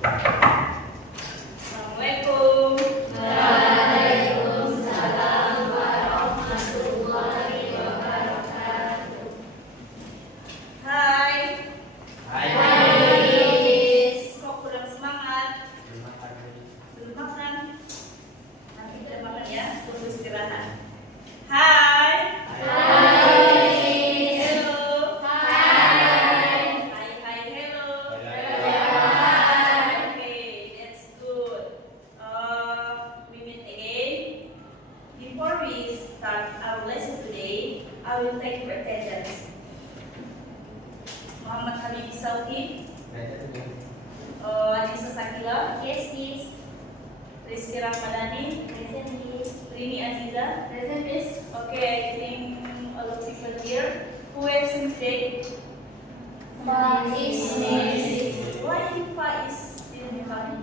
Assalamualaikum. Waalaikumsalam warahmatullahi wabarakatuh. Hai. Hai. Kok kurang semangat? Belum makan? Nanti kita makan ya, tunggu istirahat. Hai. Hello. Hai. Hai, hello. Hai. Okay, that's good. We meet again. Before we start our lesson today, I will take your attendance. Muhammad Habib Sauki, Anissa Sakila, Yes, please. Rizky Ramadhani, Present, please. Rini Aziza. Present, please. Okay, I think all of people here. Who absent today? Faiz. Why Faiz didn't come?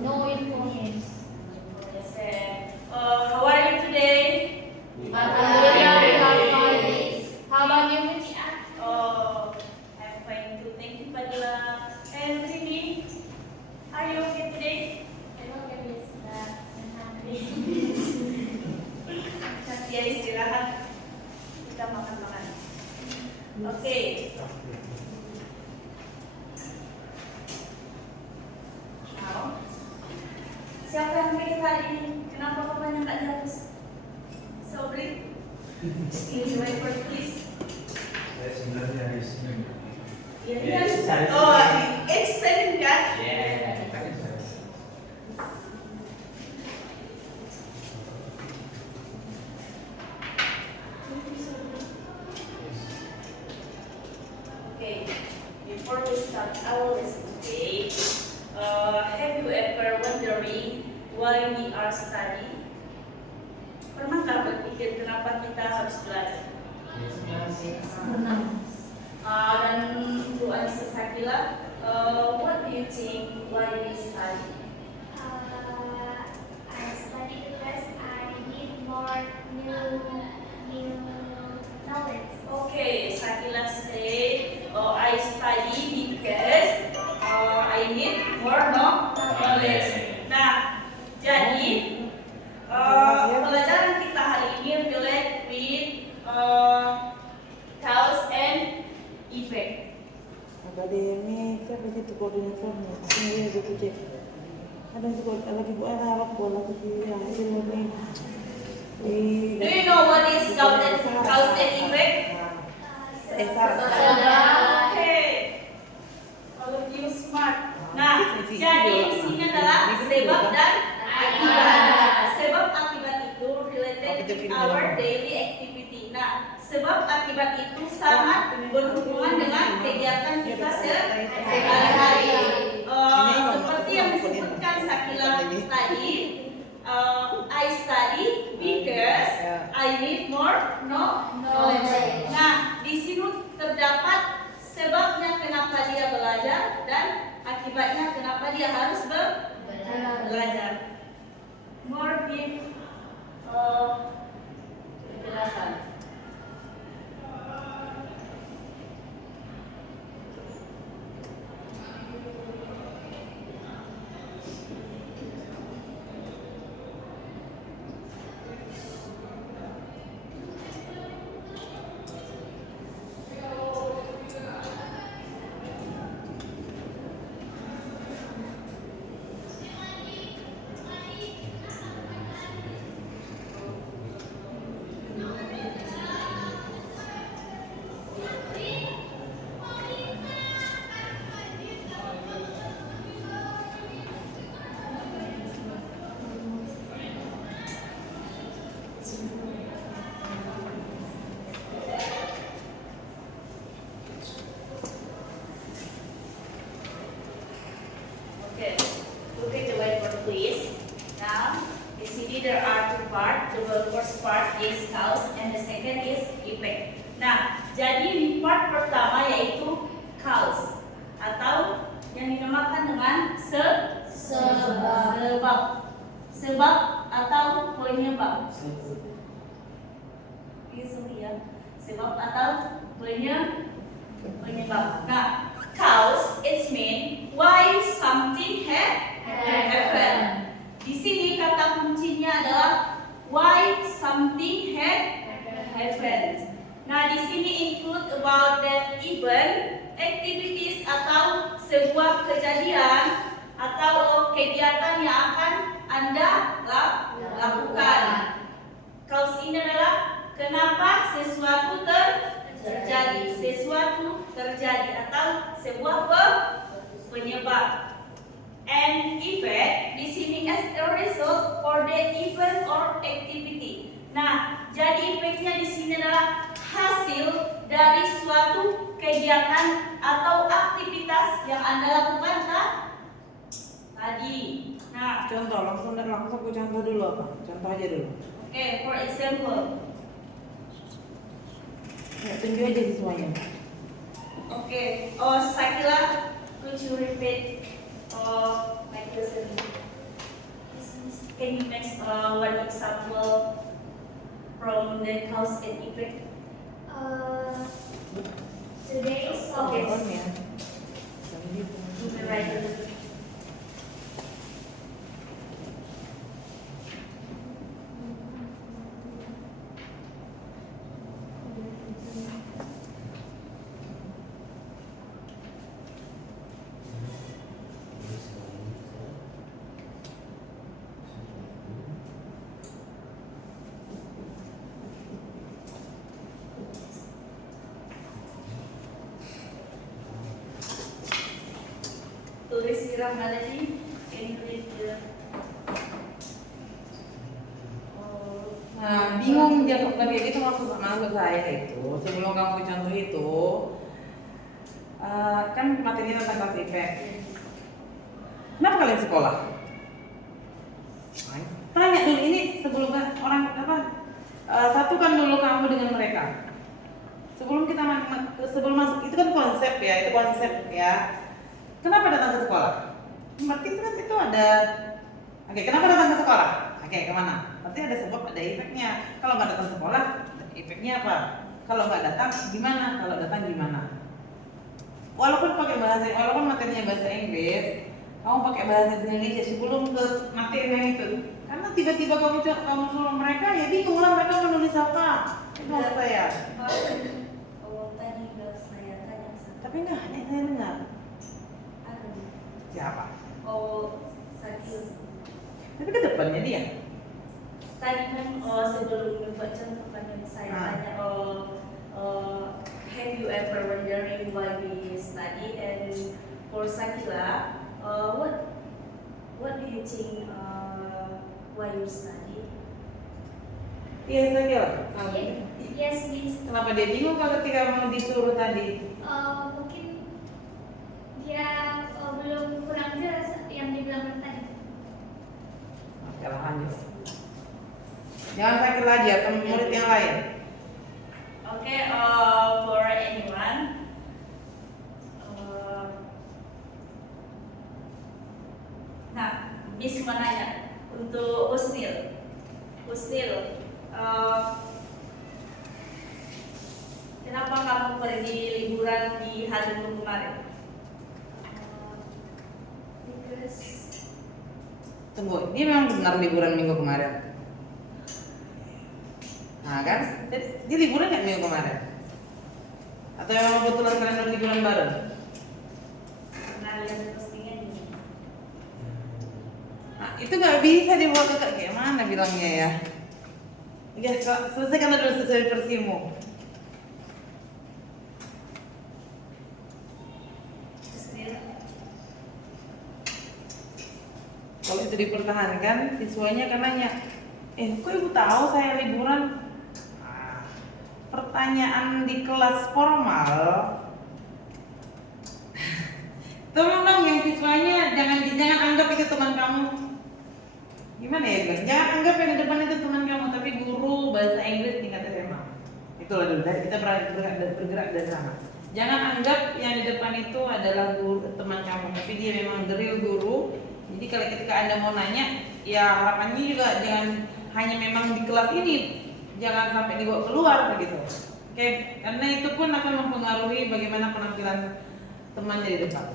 No information. Yes, how are you today? Alhamdulillah, Faiz. How about you, Miss? Oh, I'm fine too. Thank you, Fadila. And Rini, are you okay today? Nanti ya istirahat. Kita makan-makan. Oke. Now, siapa yang pilih hari ini? Kenapa papanya nggak dihapus? Sobri, ini my word please. Saya sebenarnya hari Senin. Ya, Yes, hari oh, Senin. it's Senin kan? Okay, before we start our lesson today, have you ever wondering why we are studying? Pernahkah berpikir kenapa kita harus belajar? Dan Bu Anissa Sakila, what do you think why we study? I study because I need more new knowledge. Okay, Sakila say, I study because I need more knowledge. Nah, jadi pelajaran kita hari ini relate with cause and effect. Ada ini siapa sih tuh koordinatornya? Aku ngeliat di kucing. Ada sih lagi bu harap bola kucing yang ini nih. Do you know what is cause and effect? Okay, kalau you smart. Nah, jadi di sini adalah sebab dan akibat. Sebab akibat itu related with our daily activity. Nah, sebab akibat itu sangat berhubungan dengan kegiatan kita sehari-hari. Seperti yang disebutkan Sakila tadi, I study because I need more knowledge. Nah, di sini terdapat sebabnya kenapa dia belajar dan akibatnya kenapa dia harus belajar. More deep penjelasan. Okay, look at the whiteboard please. Now, di sini there are two parts. The first part is cause and the second is effect. Nah, jadi di part pertama yaitu cause atau yang dinamakan dengan sebab atau penyebab. Ya, sebab atau penyebab. Nah, cause it's mean why something happened. Di sini kata kuncinya adalah why something happened. Nah, di sini include about that event, activities atau sebuah kejadian atau kegiatan yang akan Anda lakukan. Cause ini adalah kenapa sesuatu terjadi, atau sebuah penyebab. And effect di sini as a result for the event or activity. Nah, jadi efeknya di sini adalah hasil dari suatu kegiatan atau aktivitas yang Anda lakukan tadi. Nah, Contoh, langsung aku contoh dulu apa? Contoh aja dulu. oke, for example. Ya, tunjuk aja siswanya. Oke, Sakila, could you repeat my question? Can you make one example from the cause and effect? Today's Okay. songs. ya. You can write a little. Tulis Ramadhani, can you read the Nah, bingung dia kayak gitu maksud saya itu. Sebelum kamu contoh itu, kan materinya tentang kelas IPS. Kenapa kalian sekolah? Tanya dulu ini sebelum orang apa? Satukan dulu kamu dengan mereka. Sebelum kita sebelum masuk itu kan konsep ya, Kenapa datang ke sekolah? Berarti kan itu ada. Oke, kenapa datang ke sekolah? Oke, kemana? Berarti ada sebab, ada efeknya. Kalau nggak datang sekolah, efeknya apa? Kalau nggak datang, gimana? Kalau datang gimana? Walaupun materinya bahasa Inggris, kamu pakai bahasa Indonesia sebelum ke materi yang itu. Karena tiba-tiba kamu suruh mereka, ya bingung lah mereka menulis apa. Itu maksud saya. tadi udah saya tanya sama Tapi nggak, saya dengar. Siapa? Sakil. Tapi ke depannya dia. Tadi kan sebelum membuat contoh kan saya tanya have you ever wondering why we study, and for Sakila what do you think why you study? Iya, Sakil. Yes, Miss. Kenapa dia bingung kalau ketika mau disuruh tadi? Mungkin dia belum kurang jelas yang dibilang tadi. Oke, lanjut. Jangan Sakil lagi atau murid yang lain. Okay, for anyone, nah, Miss menanya untuk Usnil, kenapa kamu pergi liburan di hari Minggu kemarin? Because Tunggu, dia memang benar liburan minggu kemarin. Nah kan, dia liburan nggak minggu kemarin? Atau memang kebetulan kalian udah liburan bareng? Pernah lihat postingan ini? Nah, itu nggak bisa dibawa ke kayak mana bilangnya ya? Ya, selesaikan dulu sesuai versimu. Usnil. Kalau itu dipertahankan, siswanya akan nanya, kok ibu tahu saya liburan? Nah, pertanyaan di kelas formal, tolong dong yang siswanya jangan anggap itu teman kamu. Gimana ya bilang? Jangan anggap yang di depan itu teman kamu, tapi guru bahasa Inggris tingkat SMA. Itulah dulu, kita bergerak dari sana. Jangan anggap yang di depan itu adalah guru teman kamu, tapi dia memang the real guru. Jadi kalau ketika Anda mau nanya, ya harapannya juga jangan hanya memang di kelas ini, jangan sampai dibawa keluar begitu. Oke, karena itu pun akan mempengaruhi bagaimana penampilan temannya di depan.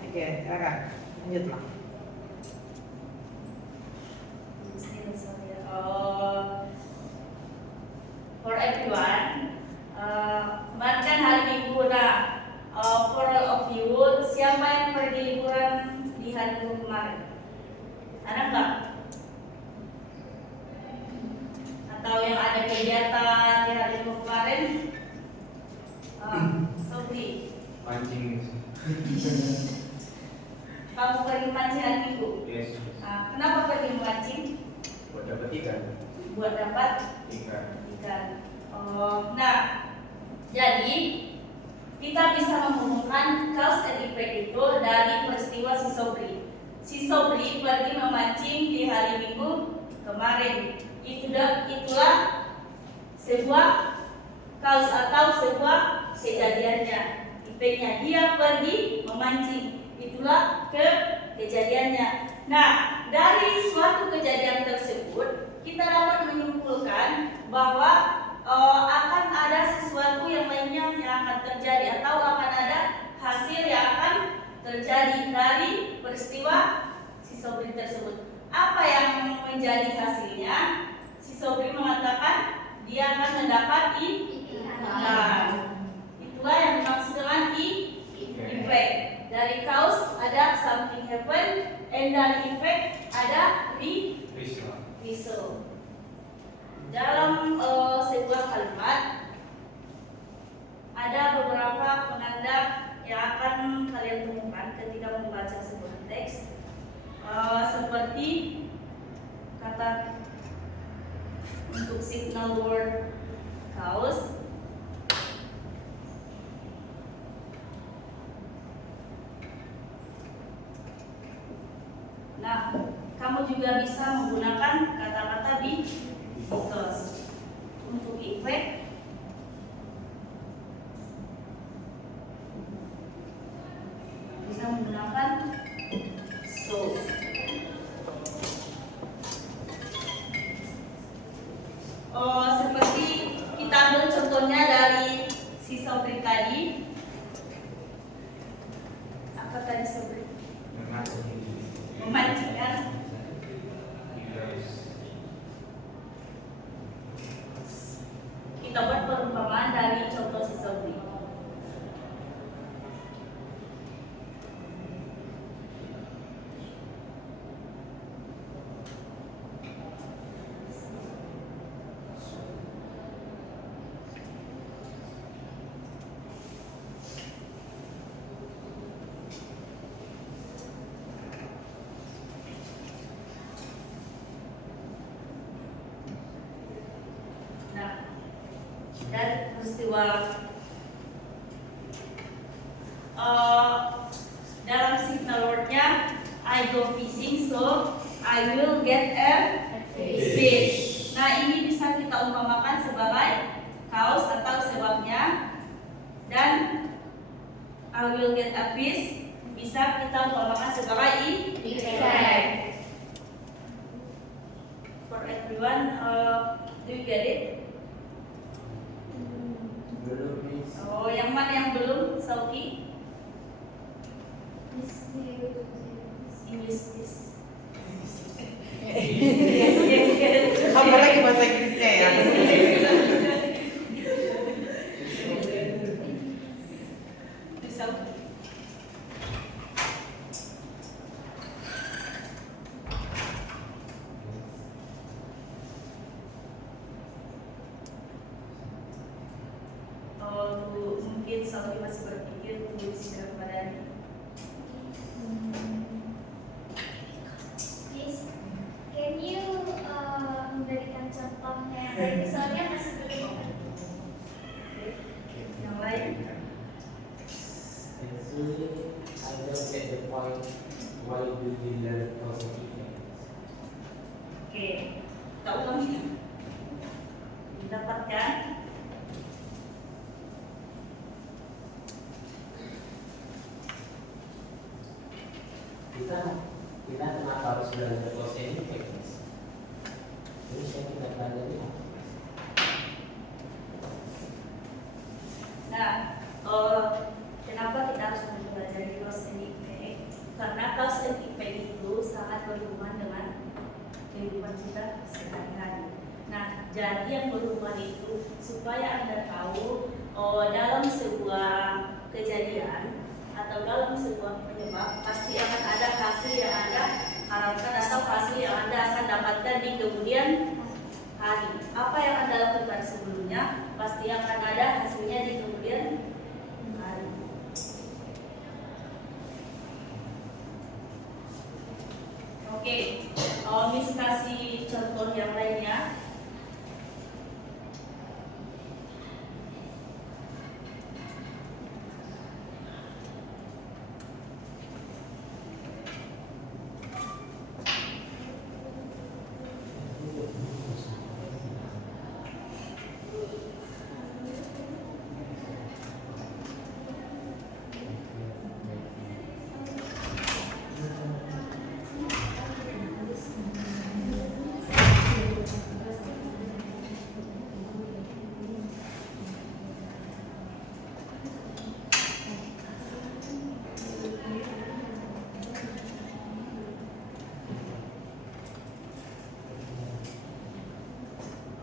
Oke, silakan. Lanjutlah. For everyone, kemarin kan hari Minggu. Nah, for all of you, siapa yang pergi liburan di hari Minggu kemarin? Ada nggak? Atau yang ada kegiatan di hari Minggu kemarin? Sobri, Pancing. kamu pergi mancing hari Minggu? Yes. Kenapa pergi mancing? Buat dapat ikan. Buat dapat Ikan. ikan. Nah, jadi kita bisa menghubungkan cause and effect itu dari peristiwa si Sobri. Si Sobri pergi memancing di hari Minggu kemarin. Itulah sebuah cause atau sebuah kejadiannya. Efeknya dia pergi memancing. Itulah kejadiannya. Nah, dari suatu kejadian tersebut kita dapat menyimpulkan bahwa akan ada sesuatu yang lainnya yang akan terjadi atau akan ada hasil yang akan terjadi dari peristiwa si Sobri tersebut. Apa yang menjadi hasilnya? Si Sobri mengatakan dia akan mendapat ikan. Itulah yang dimaksud dengan effect. Dari cause ada something happen, and dari effect ada result. Dalam sebuah kalimat ada beberapa penanda yang akan kalian temukan ketika membaca sebuah teks, seperti kata untuk signal word cause. Nah, kamu juga bisa menggunakan kata-kata because. Untuk effect, bisa menggunakan so. Seperti kita ambil contohnya dari si Sobri tadi. Apa tadi Sobri? Memancing kan? Kita buat perumpamaan dari contoh si Sobri. Dan peristiwa dalam signal wordnya I go fishing so I will get a fish. Nah, ini bisa kita umpamakan sebagai cause atau sebabnya, dan I will get a fish bisa kita umpamakan sebagai effect. For everyone, do you get it? Yang mana yang belum, Sauki? English, please. Yes. Apalagi bahasa Inggrisnya ya. Mungkin Sauki masih berpikir tunggu sidang pada hari. Please, can you memberikan contohnya? Dari soalnya masih belum. Yang lain? Actually, I don't get the point. Why do we learn cause and effect? Oke, kita ulangi. Dapatkan? Kita kenapa harus belajar cause and effect? Ini yang kita pelajari apa? Nah, kenapa kita harus mempelajari cause and effect? Karena kaos and effect itu sangat berhubungan dengan kehidupan kita sehari-hari. Nah, jadi yang berhubungan itu supaya Anda tahu dalam sebuah kejadian atau dalam sebuah penyebab pasti akan ada hasil yang Anda harapkan atau hasil yang Anda akan dapatkan di kemudian hari. Apa yang Anda lakukan sebelumnya pasti akan ada hasilnya di kemudian hari. Oke, Miss kasih contoh yang lainnya.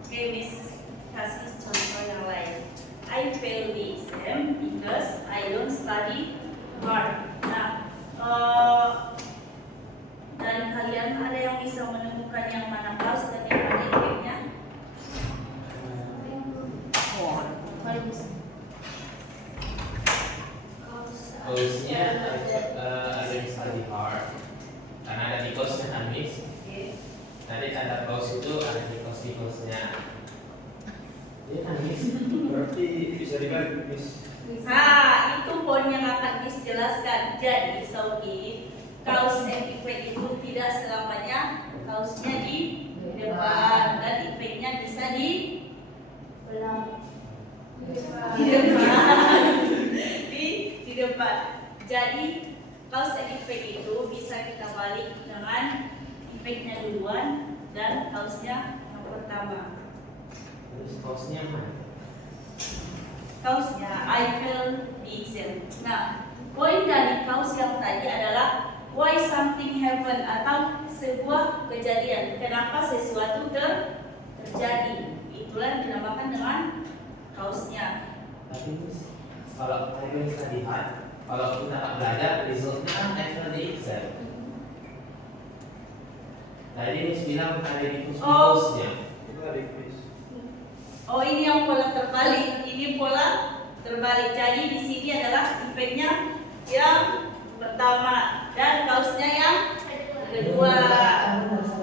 Oke, Miss kasih contoh yang lain. I fail the exam because I don't study hard. Nah, dan kalian ada yang bisa menemukan yang mana kaos dan yang mana efeknya? Paling bisa. Kaosnya ada yang study hard. Karena ada di kaosnya kan, Miss. Oke. Nanti tanda kaos itu ada di kaos-kaosnya. Iya kan, Miss? Berarti bisa dibagi, Miss. Nah, itu poin yang akan Miss jelaskan. Jadi, Sauki, kaos and effect itu tidak selamanya kaosnya di depan dan efeknya bisa di Belakang. di depan. Jadi kaos and effect itu bisa kita balik dengan efeknya duluan dan kaosnya yang pertama. Terus kaosnya mana? Kaosnya I failed the exam. Nah, poin dari kaos yang tadi adalah why something happen atau sebuah kejadian. Kenapa sesuatu terjadi? Itulah yang dinamakan dengan kaosnya. Tapi Miss, kalau kalian study hard, kalau kita nggak belajar, resultnya kan fail the exam. Tadi Miss bilang ada di kaosnya. Itu ada, Miss. Oh, ini yang pola terbalik. Ini pola terbalik. Jadi di sini adalah efeknya yang pertama dan kaosnya yang kedua.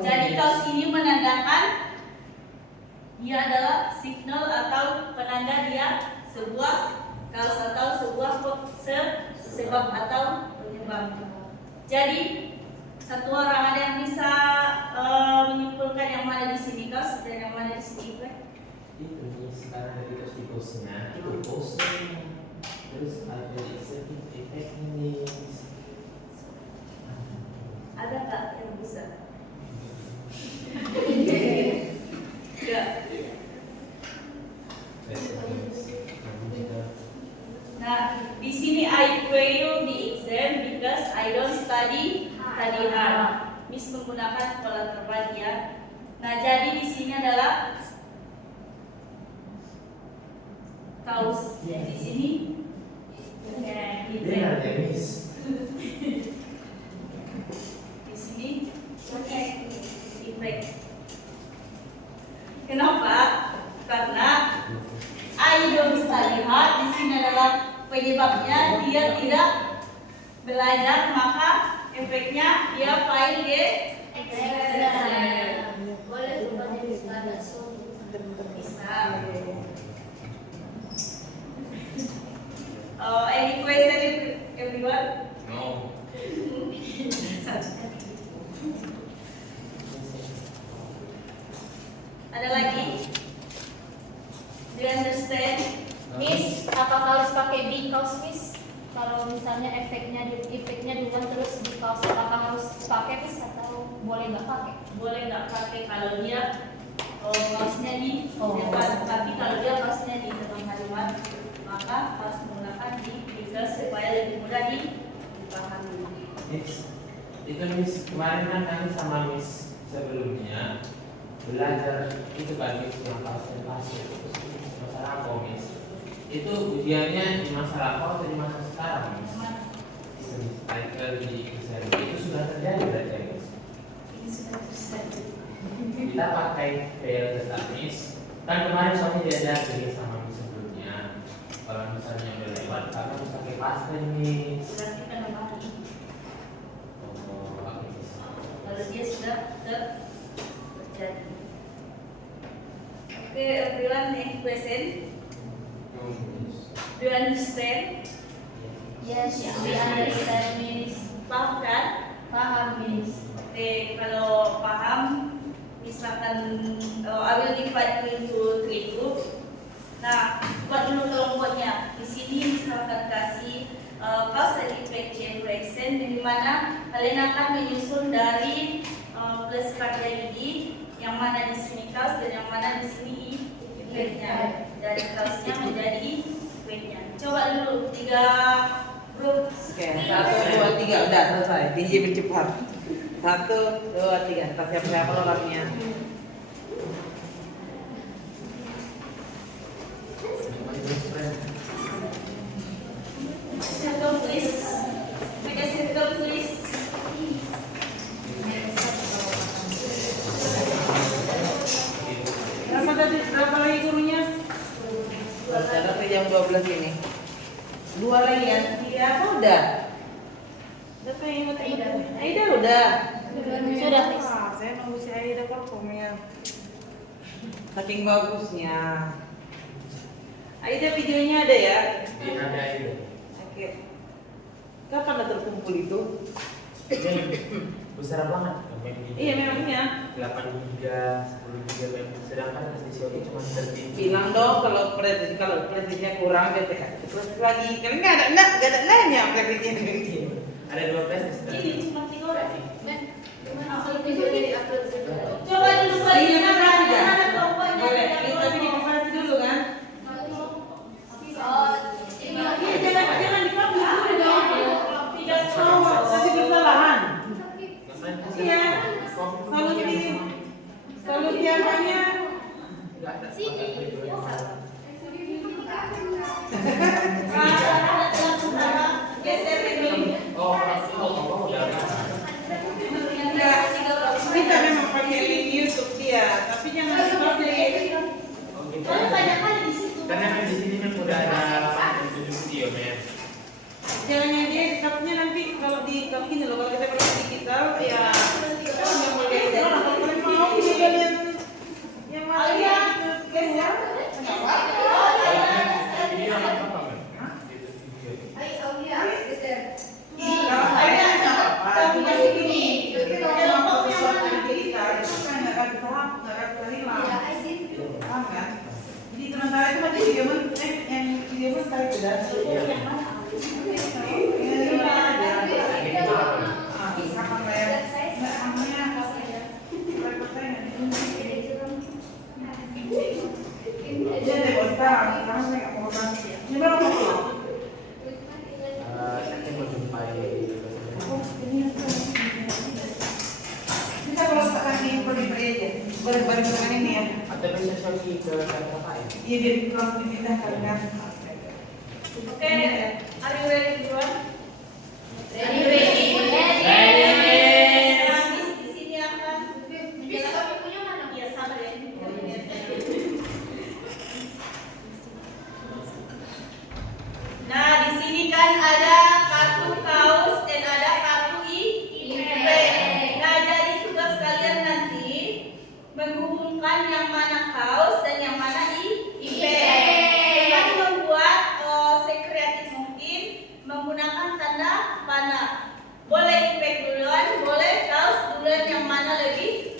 Jadi kaos ini menandakan dia adalah signal atau penanda dia sebuah kaos atau sebuah sebab atau penyebab. Jadi satu orang ada yang bisa menyimpulkan yang mana di sini kaos dan yang mana di sini efek? Itu Miss, karena ada di kaosnya. Itu kaosnya. Terus ada efek ini. Ada nggak yang bisa? Enggak. Nah, di sini I fail the exam because I don't study hard. Miss menggunakan pola terbalik ya. Nah, jadi di sini adalah kaos di sini. Ya, Benar ya, Miss. di sini efek. Kenapa? Karena I don't study hard di sini adalah penyebabnya dia tidak belajar, maka efeknya dia fail the exam. Boleh berubah jadi sekadar so. Bisa. Any question everyone? No. Ada lagi? Do you understand? Miss, apakah harus pakai big kaos, Miss? Kalau misalnya efeknya duluan terus di kaos, apakah harus pakai, Miss, atau boleh nggak pakai? Boleh nggak pakai kalau dia kaosnya di Oh. depan, tapi kalau dia kaosnya di tengah halaman, maka harus menggunakan di because supaya lebih mudah dipahami. Miss, itu Miss kemarin kan kami sama Miss sebelumnya belajar itu kan Miss yang pasien terus masalah apa Miss? Itu ujiannya di masa lampau atau di masa sekarang Miss? Cycle di seri itu sudah terjadi berarti Miss? Ini sudah terjadi. Kita pakai fail tetap Miss. Kan kemarin soalnya diajarin sama Miss sebelumnya. Kalau misalnya udah lewat, kakak harus pakai paste Miss. Berarti kembali. Oh, oke Miss. Lalu dia sudah terjadi. Okay, everyone, any question? Do you understand? Yes, we understand, Miss. Paham kan? Paham, Miss. Oke, kalau paham, misalkan I will divide you into 3 group. Nah, buat dulu kelompoknya. Di sini misalkan kasih cause and effect chain reaction, di mana kalian akan menyusun dari plus karya ini, yang mana di sini cause dan yang mana di sini effect-nya. Dari cause-nya menjadi effect-nya. Coba dulu 3 grup. Oke, 1, 2, 3 udah selesai. Tinggi bercepat. 1, 2, 3. Kita siap-siap orangnya. Circle please. Make a circle please. Berapa lagi gurunya? Sampai jam 12 ini. 2 lagi ya? 3 apa udah? Udah pengen Aida udah. Sudah, Miss. Saya nunggu si Aida performnya. Saking bagusnya. Aida videonya ada ya? Ada itu. Oke. Kapan ada terkumpul itu? Besar banget. Iya memangnya. 8 giga, 10 giga memang. Sedangkan SDCOE cuma 30. Bilang dong kalau presiden kurang biasa kasih plus lagi. Kan nggak ada nanya presiden. Ada 2 flash. Ini cuma 3 orang. Kalau video ini upload juga. Coba dulu balik Iya, mana ada. ada kelompoknya. Boleh, tapi dikonversi dulu kan? Iya, jangan dipublish dulu dong. Tidak Oh, tapi kesalahan. Iya. Solusi apanya? geser ini. Enggak. Kita memang pakai link YouTube dia, tapi jangan dipublish. Soalnya banyak kali di situ. Karena kan di sini memang udah ada video men. Jangan yang dia dikatnya nanti kalau gini loh, kalau kita pakai digital ya kita hanya boleh orang kalau kalian mau juga lihat yang mana Alia, geser. Ini apa apa men? Kalau saya nggak apa-apa, cuma gini. Kalau mau sesuatu yang digital itu kan nggak akan hilang. Paham kan? Jadi sementara itu masih video yang video tarik ke dalam. Saya mau jumpai. Kita kalau sekarang di beri aja, bareng-bareng dengan ini ya. Atau bisa Shopee ke apa ya? Iya biar langsung dipindah kan. Oke, are you ready everyone? Ready. Habis di sini akan menjelaskan. Iya, sabar ya. Nah, di sini kan ada kartu kaos dan ada kartu IP. Nah, jadi tugas kalian nanti menghubungkan yang mana kaos dan yang mana IP. Dengan membuat sekreatif mungkin menggunakan tanda panah. Boleh IP duluan, boleh kaos duluan, yang mana lebih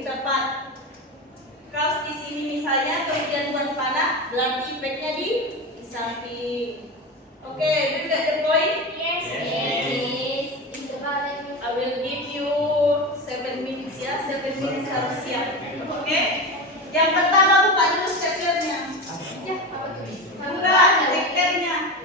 tepat. Kaos di sini misalnya, kemudian buat panah, berarti IP-nya di samping. Oke, do you get the point? I will give you 7 minutes ya, 7 minutes harus siap. Oke? Yang pertama buka dulu staplernya. Buka staplernya.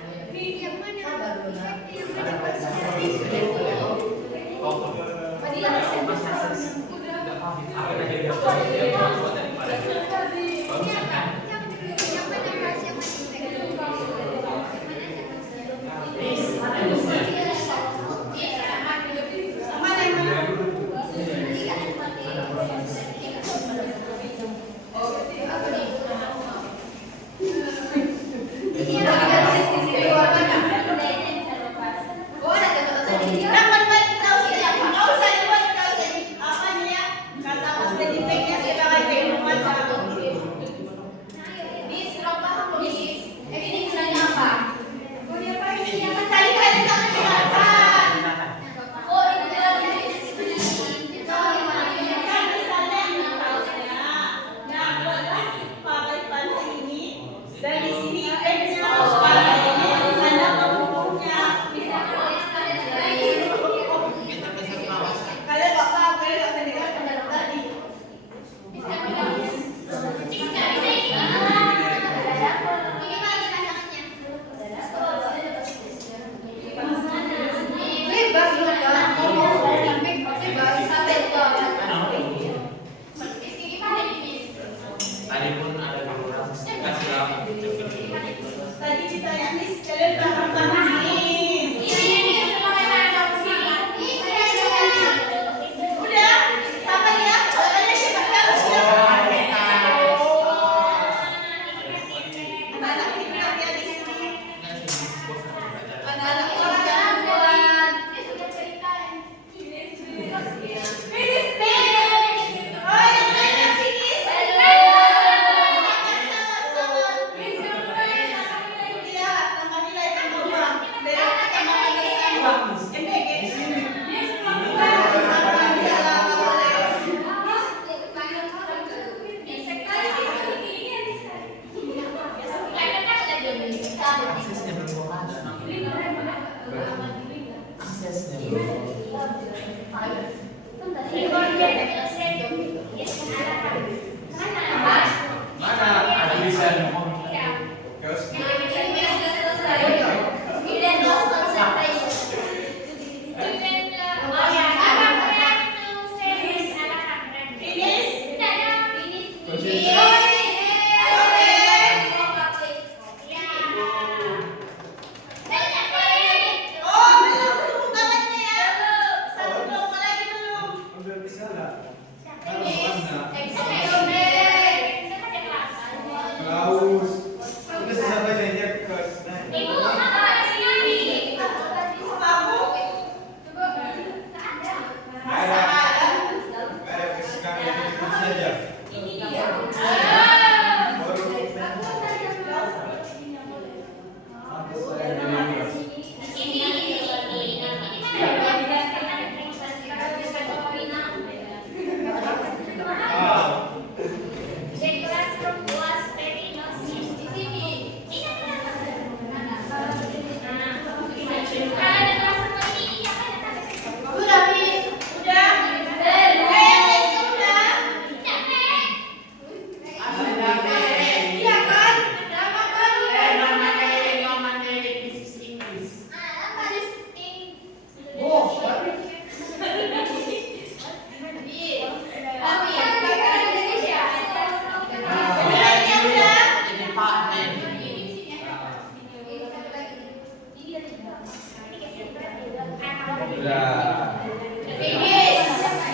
Udah. Finish.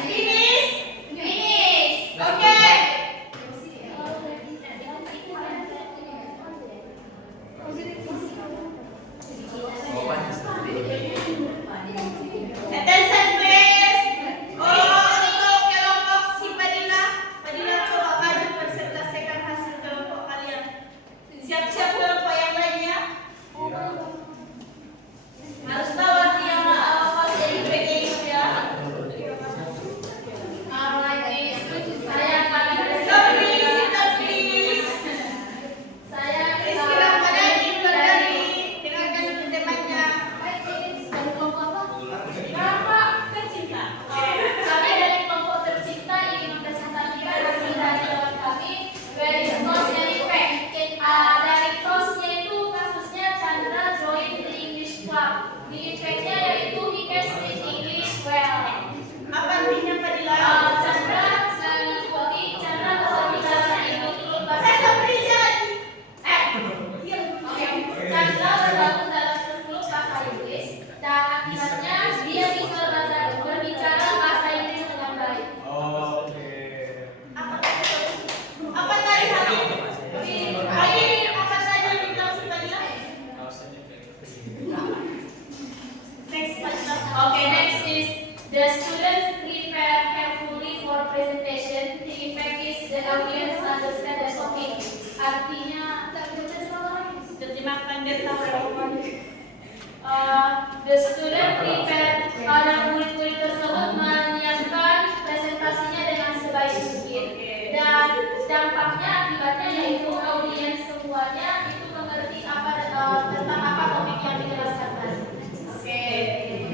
Finish. Finish. Oke. Attention please. Untuk kelompok si Padilla, Padilla coba maju presentasikan hasil kelompok kalian. Siap-siap kelompok yang lainnya. Harus tahu arti yang apa sih IPK ya. Please. Rizky Ramadhani Berdari dengarkan dulu temannya. Tercinta. Kami dari kelompok tercinta ingin mempresentasikan hasil dari lawan kami, where is cause and effect. Dari cause-nya itu kasusnya Chandra join the English club. Di effect-nya yaitu he can speak English well. Apa artinya Padilla? Chandra berbicara ikut bahasa Chandra bergabung dalam klub bahasa Inggris dan akibatnya dia bisa berbicara bahasa Inggris dengan baik. Apa tadi hari? Apa tadi yang dibilang si Padilla? Next Padilla. Okay, next is the students prepare carefully for presentation. The effect is the audience understand the topic. Artinya, Terjemahkan dia tahu the student prepare pada murid-murid tersebut menyiapkan presentasinya dengan sebaik mungkin. Dan dampaknya akibatnya yaitu audiens semuanya itu mengerti tentang apa topik yang dijelaskan tadi. Oke.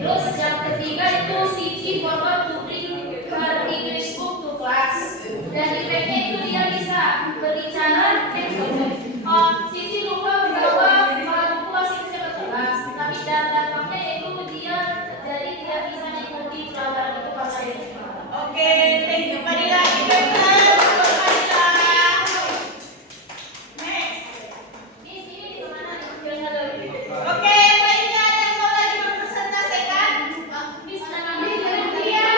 Terus yang ketiga itu Siti forgot to bring her English book to class. Dan efeknya itu dia bisa berbicara. Siti lupa membawa buku bahasa Inggris ke kelas. Tapi dampaknya yaitu dia bisa mengikuti pelajaran itu bahasa Inggris. Oke, thank you Padilla. Padilla. Next. Ini di mana? Oke, baiknya ada yang mau lagi mempresentasikan? Bisa namanya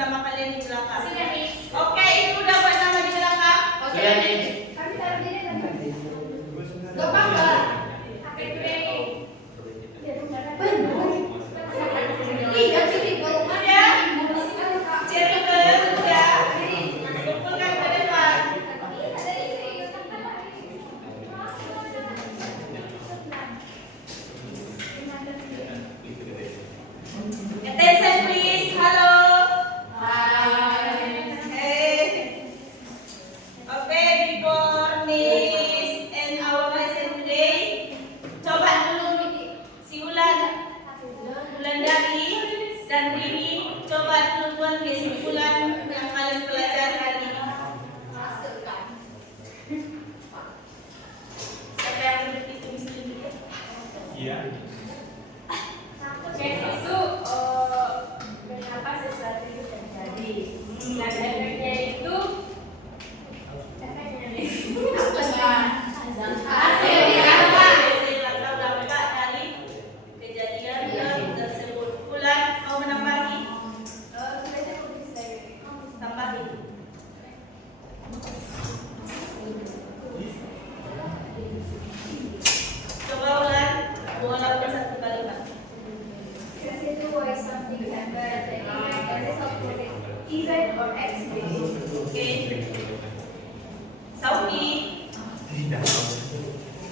nama kalian di belakang. Sudah, Miss. Oke, itu udah buat nama di belakang. Sudah, Miss. Kami taruh diri lagi. Gak apa-apa. Happy birthday. Iya, jadi Udah. Jennifer, udah. Kumpulkan ke depan. Attention please. Halo. Hey. Okay, before Miss and our lesson today, coba dulu si Wulandari dan Rini, coba dulu buat kesimpulan yang kalian pelajari hari ini. Siapa yang berhitung sedikit? Iya. Case itu kenapa sesuatu itu terjadi. Dan efeknya itu Hasil atau dampak dari kejadian tersebut. Wulan, mau menambahi? Tambahin. Coba Wulan, walaupun satu kalimat. Because itu why something happened, the event or accident. Oke. Sauki.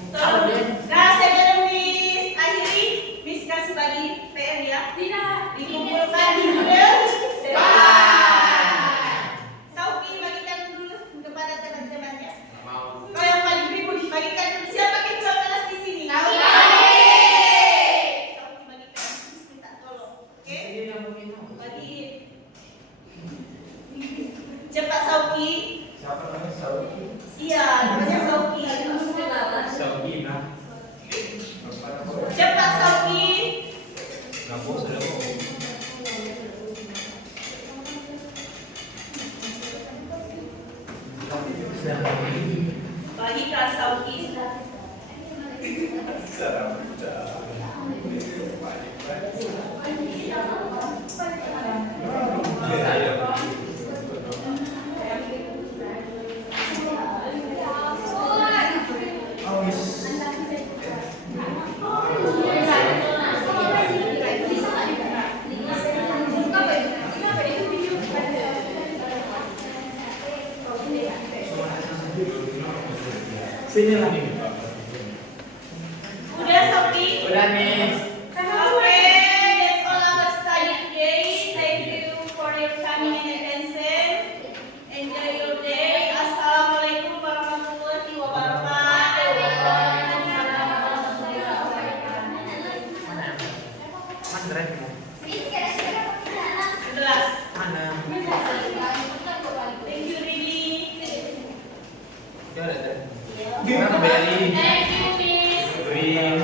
Tolong. Nah, sebelum Miss akhiri, Miss kasih bagi PR ya. Dikumpulkan di Moodle. Sauki, bagikan dulu kepada teman-temannya. Kau yang paling ribut, bagikan dulu. Siapa ketua kelas di sini? Sauki, bagikan. Miss minta tolong. Oke? Bagiin. Cepat Sauki. Siapa namanya Sauki? Iya, namanya Sauki. Sauki, nah. Cepat Sauki. Nggak bos, ada bos. Bagikan Sauki. Sini lah. Udah Sauki? Udah, Miss. Okay, that's all our study today. Thank you for your coming and attention. Enjoy your day. Assalamualaikum warahmatullahi wabarakatuh. Mana? 11. Mana? Thank you, Rini. Coba ada. Gimana, Beri? Thank you, Miss. Beri.